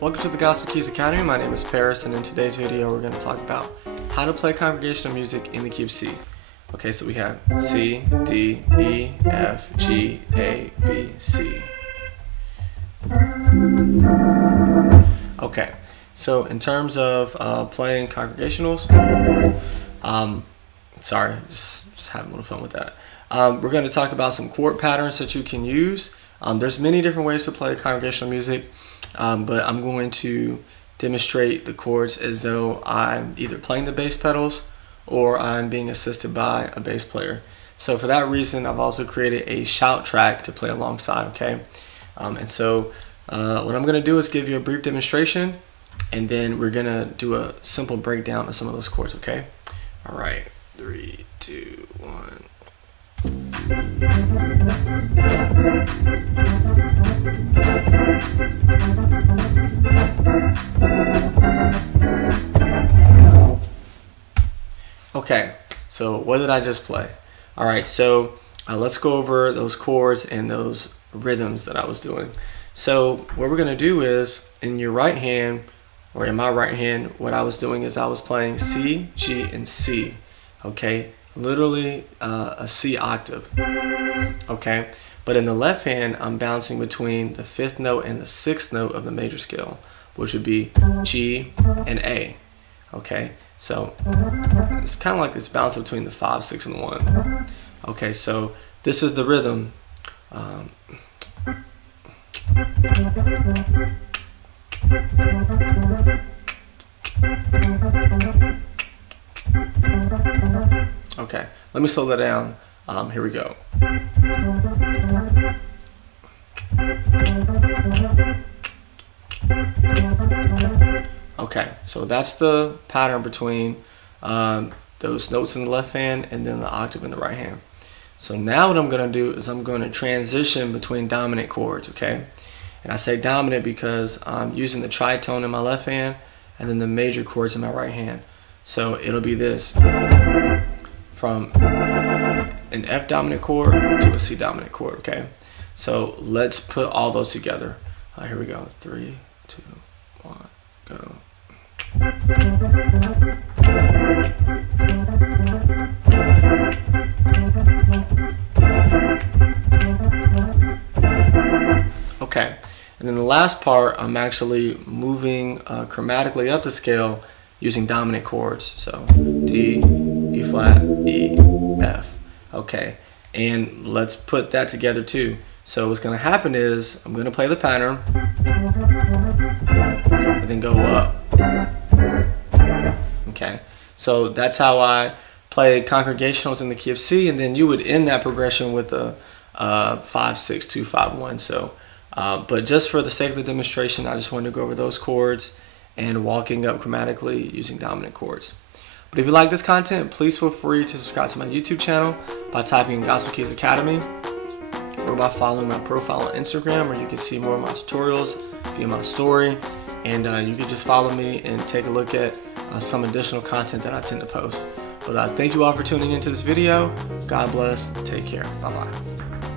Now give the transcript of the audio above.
Welcome to the Gospel Keys Academy. My name is Paris, and in today's video we're going to talk about how to play congregational music in the key of C. Okay, so we have C, D, E, F, G, A, B, C. Okay, so in terms of playing congregationals, sorry, just having a little fun with that. We're going to talk about some chord patterns that you can use. There's many different ways to play congregational music, but I'm going to demonstrate the chords as though I'm either playing the bass pedals or I'm being assisted by a bass player. So for that reason, I've also created a shout track to play alongside, okay? And so what I'm going to do is give you a brief demonstration, and then we're going to do a simple breakdown of some of those chords, okay? All right, 3, 2, 1. Okay, so what did I just play? All right, so let's go over those chords and those rhythms that I was doing. So what we're gonna do is, in your right hand, or in my right hand, what I was doing is I was playing C, G, and C, okay? Literally a C octave, okay? But in the left hand, I'm bouncing between the 5th note and the 6th note of the major scale, which would be G and A, okay? So it's kind of like this bounce between the 5, 6, and 1. Okay, so this is the rhythm. Okay, let me slow that down. Here we go. Okay, so that's the pattern between those notes in the left hand and then the octave in the right hand. So now what I'm going to do is I'm going to transition between dominant chords, okay? And I say dominant because I'm using the tritone in my left hand and then the major chords in my right hand. So it'll be this, from an F dominant chord to a C dominant chord, okay? So let's put all those together. Here we go, 3, 2, 1, go. Okay, and then the last part, I'm actually moving chromatically up the scale using dominant chords. So D, E flat, E, F. Okay, and let's put that together too. So what's going to happen is I'm going to play the pattern and then go up. Okay, so that's how I play congregationals in the key of C, and then you would end that progression with a 5, 6, 2, 5, 1. So, but just for the sake of the demonstration, I just wanted to go over those chords and walking up chromatically using dominant chords. But if you like this content, please feel free to subscribe to my YouTube channel by typing in Gospel Keys Academy, or by following my profile on Instagram, where you can see more of my tutorials via my story, and you can just follow me and take a look at some additional content that I tend to post. But thank you all for tuning into this video. God bless. Take care. Bye-bye.